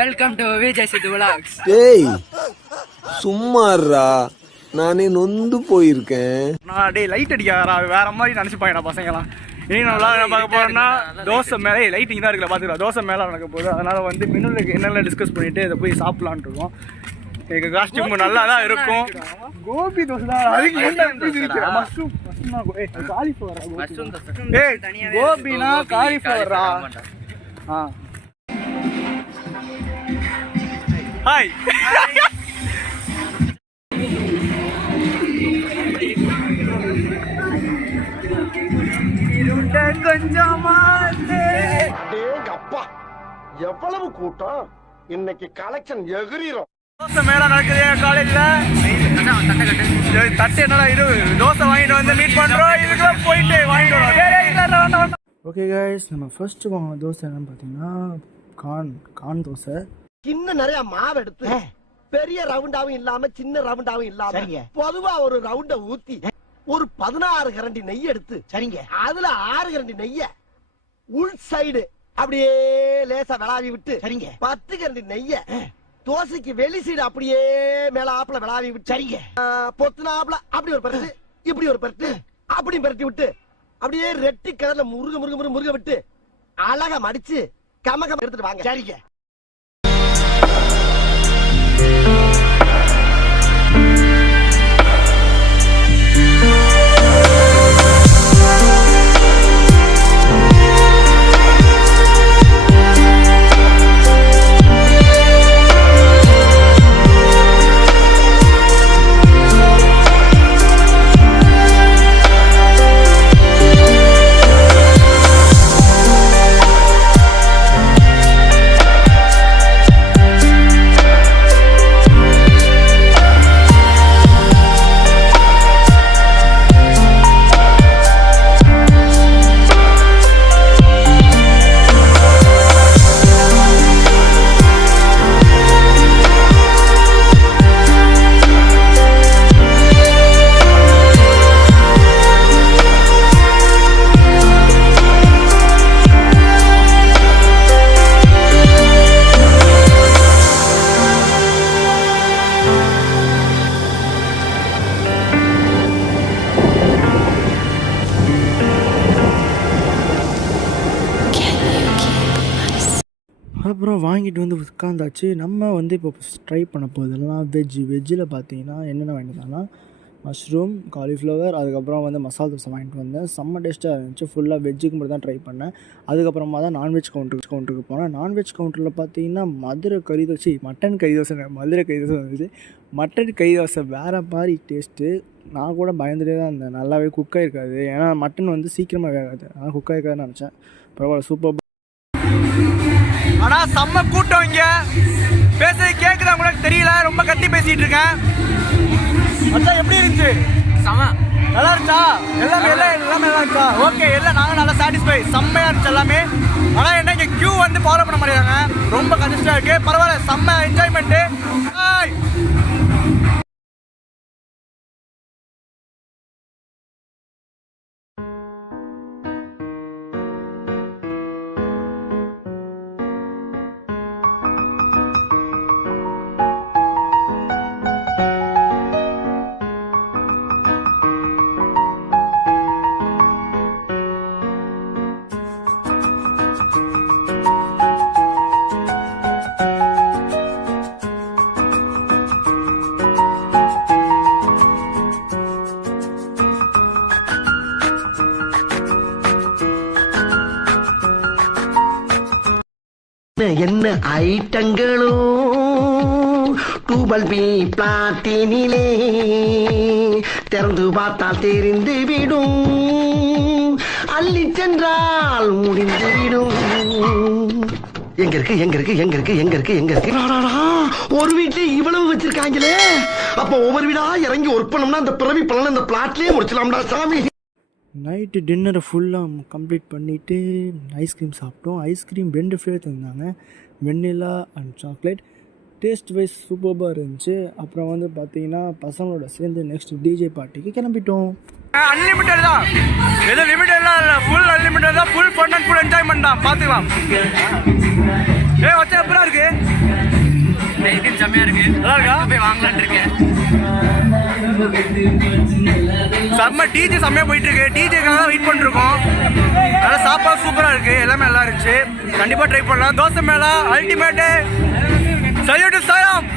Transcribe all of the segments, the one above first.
Welcome to Vijay Siddhu vlogs. டேய் சும்மாறா, நானே நொந்து போயிருக்கேன். நான் டேய் லைட் அடிக்காரா வேற மாதிரி நினச்சிப்பாங்கடா பசங்களாம். இனி நம்ம பார்க்க போறோம்னா தோசை மேலே லைட்டிங் தான் இருக்குல்ல, பார்த்துக்கலாம். தோசை மேலே நடக்க போகுது. அதனால வந்து மெனுவில் என்னெல்லாம் டிஸ்கஸ் பண்ணிட்டு இதை போய் சாப்பிடலான் இருக்கோம். எங்க காஸ்டியூம் நல்லா தான் இருக்கும். கோபி தோசை தான். கோபினா காலிஃப்ளவரா? ஹாய் கொஞ்சமா அப்பா எவ்வளவு கூட்டம் இன்னைக்கு கலெக்ஷன் எகிரிரும். தோசை மேல நடக்குது காலேஜ்ல. தட்டு என்னடா இது? தோசை வாங்கிட்டு வந்து மீட் பண்றோம். இதுக்குள்ள போயிட்டு வாங்கிட்டு வரோம். ஓகே கைஸ், நம்ம ஃபர்ஸ்ட் வாங்கின தோசை என்னன்னு பார்த்தீங்கன்னா கான் தோசை. இன்னும் நிறைய மாவு எடுத்து பெரிய ரவுண்டாவும் இல்லாம சின்ன ரவுண்டாவும் இல்லாம பொதுவா ஒரு ரவுண்ட ஊத்தி ஒரு 16 கரண்டி நெய் எடுத்து சரிங்க, அதுல 6 கரண்டி நெய்ய உள் சைடு அப்படியே லேசா விளாவி விட்டு சரிங்க, 10 கரண்டி நெய்ய தோசைக்கு வெளி சைடு அப்படியே மேல ஆப்பிள விளாவி விட்டு சரிங்க, பொத்துனாப்ல அப்படி ஒரு பரட்டு இப்படி ஒரு பரட்டு அப்படி பரட்டி விட்டு அப்படியே ரெட்டி கலர்ல முருக விட்டு அழகா மடிச்சு கம எடுத்துட்டு வாங்க சரிங்க. அப்புறம் வாங்கிட்டு வந்து உட்காந்தாச்சு. நம்ம வந்து இப்போ ட்ரை பண்ண போதெல்லாம் வெஜ்ஜில் பார்த்தீங்கன்னா என்னென்ன வாங்கிட்டு மஷ்ரூம், காலிஃப்ளவர், அதுக்கப்புறம் வந்து மசாலா தோசை வாங்கிட்டு வந்தேன். செம்ம டேஸ்ட்டாக இருந்துச்சு. ஃபுல்லாக வெஜ்ஜுக்கு மட்டும் தான் ட்ரை பண்ணேன். அதுக்கப்புறமா தான் நான்வெஜ் கவுண்டருக்கு போனேன். நான்வெஜ் கவுண்டரில் பார்த்தீங்கன்னா மதுரை கறி தோசை வந்துச்சு. மட்டன் கறி தோசை வேறு மாதிரி டேஸ்ட்டு. நான் கூட பயந்துட்டே தான் இருந்தேன், நல்லாவே குக் ஆகிருக்காது. ஏன்னா மட்டன் வந்து சீக்கிரமாக வேகாது, ஆனால் குக் ஆகிருக்காதுன்னு நினச்சேன். பரவாயில்ல, சூப்பர். ஆனால் செம்ம கூட்டம் இங்கே. பேசுறது கேட்குதா கூட தெரியல, ரொம்ப கத்தி பேசிகிட்டு இருக்கேன். அதான் எப்படி இருந்துச்சு? நல்லா இருந்துச்சா? எல்லாமே நல்லா இருந்துச்சா? ஓகே, எல்லாம் நாங்கள் நல்லா சாட்டிஸ்ஃபை. செம்மையாக இருந்துச்சு எல்லாமே. ஆனால் என்ன இங்கே க்யூ வந்து ஃபாலோ பண்ண மாட்டேங்கிறாங்க, ரொம்ப கன்ஜஸ்டாக இருக்குது. பரவாயில்ல, செம்ம என்ஜாய்மெண்ட்டு. என்ன ஐட்டங்களோ டூபல் பி பிளாட்டினிலே திறந்து பார்த்தால் தெரிந்து விடும், அள்ளி சென்றால் முடிந்து விடும். எங்க இருக்கு ஒரு வீட்டுல இவ்வளவு வச்சிருக்காங்களே. அப்ப ஒவ்வொரு வீடா இறங்கி ஒர்க் பண்ணோம்னா அந்த பிறவி பலன் அந்த பிளாட்லயே முடிச்சலாம்டா சாமி. நைட்டு டின்னரை ஃபுல்லாக கம்ப்ளீட் பண்ணிவிட்டு ஐஸ்கிரீம் சாப்பிட்டோம். ஐஸ்கிரீம் 2 ஃப்ளேவர் தந்தாங்க, vanilla and chocolate. Taste wise சூப்பராக இருந்துச்சு. அப்புறம் வந்து பார்த்தீங்கன்னா பசங்களோட சேர்ந்து நெக்ஸ்ட் டிஜே பார்ட்டிக்கு கிளம்பிட்டோம். அன்லிமிட்டட் தான், எதுவும் லிமிட்டட்லாம் இல்லை, ஃபுல் அன்லிமிட்டட் தான். Full fun and full enjoyment தான். பார்த்துக்கலாம். செம்மையா இருக்கு. நல்லா இருக்கா? போய் வாங்கலாம்னு இருக்கேன். செம்ம டிஜே செம்மையா போயிட்டு இருக்கு. டிஜேக்காக வெயிட் பண்ணிருக்கோம். நல்லா சாப்பாடு சூப்பரா இருக்கு. எல்லாமே நல்லா இருந்துச்சு. கண்டிப்பா ட்ரை பண்ணலாம். தோசை மேலா அல்டிமேட். சல்யூட் சாயம்.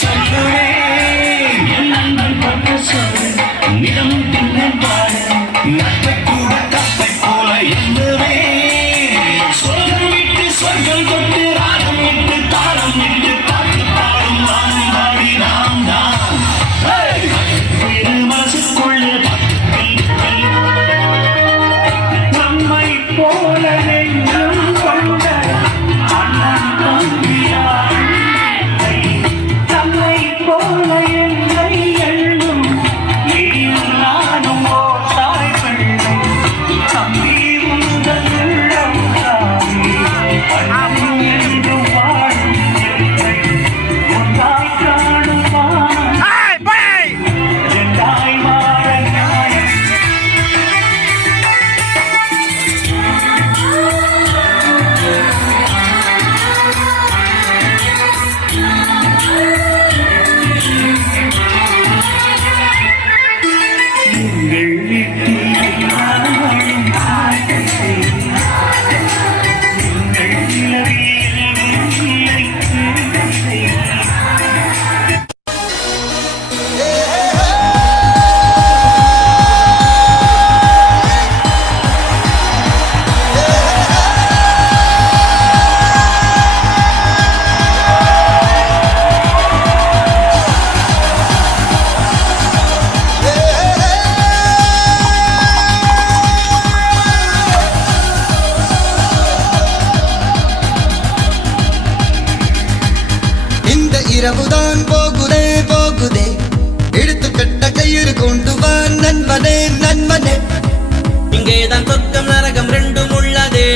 சொல்லுவேன் போகுதே போகுதே எடுத்து கட்ட கயிறு கொண்டு வா நண்பனே நண்பனே இங்கேதான் சொர்க்கம் நரகம் ரெண்டும் உள்ளதே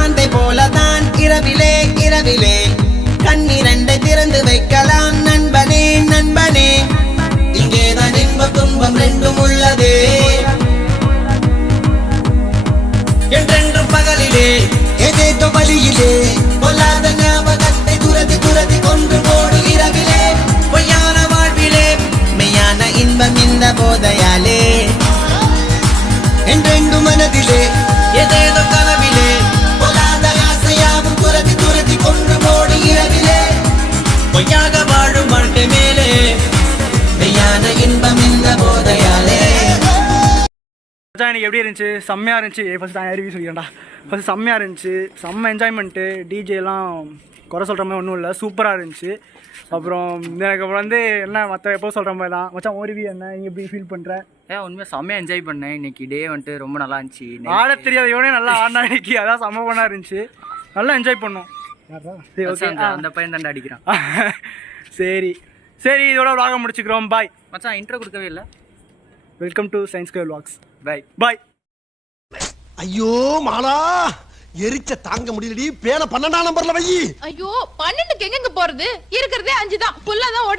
ஆந்தை போலதான் இரவிலே இரவிலே கண்ணிரண்டை திறந்து வைக்கலாம் நண்பனே நண்பனே இங்கேதான் இன்ப துன்பம் ரெண்டும் உள்ளதே என்றென்றும் பகலிலே ஏதேதோ வழியிலே பொல்லாத ஞாபகத்தை துரதி துரதி கொண்டு போடு இரவிலே பொய்யான வாழ்விலே மெய்யான இன்பம் இந்த போதையாலே என்றென்று மனதிலே ஏதேதோ கனவிலே பொல்லாத ஆசையாவும் துரதி துரதி கொண்டு போடு இரவிலே பொய்யாக வாழும் வாழ்க்கை மேலே மெய்யான இன்பம் இந்த போதையாலே. மச்சான் எனக்கு எப்படி இருந்துச்சு? செம்மையாக இருந்துச்சு. ஃபஸ்ட் நான் ரிவ்யூ சொல்லிக்கிறேன்டா. ஃபஸ்ட் செம்மையாக இருந்துச்சு, செம்ம என்ஜாய்மெண்ட்டு. டிஜேலாம் குறை சொல்கிற மாதிரி ஒன்றும் இல்லை, சூப்பராக இருந்துச்சு. அப்புறம் எனக்கு அப்புறம் வந்து என்ன மற்ற எப்போ சொல்கிற மாதிரி தான் மச்சான். ஒரு ரிவ்யூ என்ன, நீங்கள் எப்படி ஃபீல் பண்ணுற? உண்மையாக செம்மையாக என்ஜாய் பண்ணேன் இன்னைக்கு. டே வந்துட்டு ரொம்ப நல்லா இருந்துச்சு. ஆட தெரியாத இவனே நல்லா ஆடினா இன்னைக்கு, அதான் செம்ம பண்ணாக இருந்துச்சு. நல்லா என்ஜாய் பண்ணோம். சரி ஓகே, அந்த பையன் தாண்டா அடிக்கிறான். சரி சரி, இதோட vlog முடிச்சுக்கிறோம். பாய் மச்சான். இன்ட்ரோ கொடுக்கவே இல்லை. Welcome to science square vlogs. பாய் பாய். ஐயோ மாலா, எரிச்ச தாங்க முடியலடி. பேன 12ஆம் நம்பர்ல வை. ஐயோ 12க்கு எங்க போறது? இருக்கிறதே 5 தான். புல்லா தான் ஓடி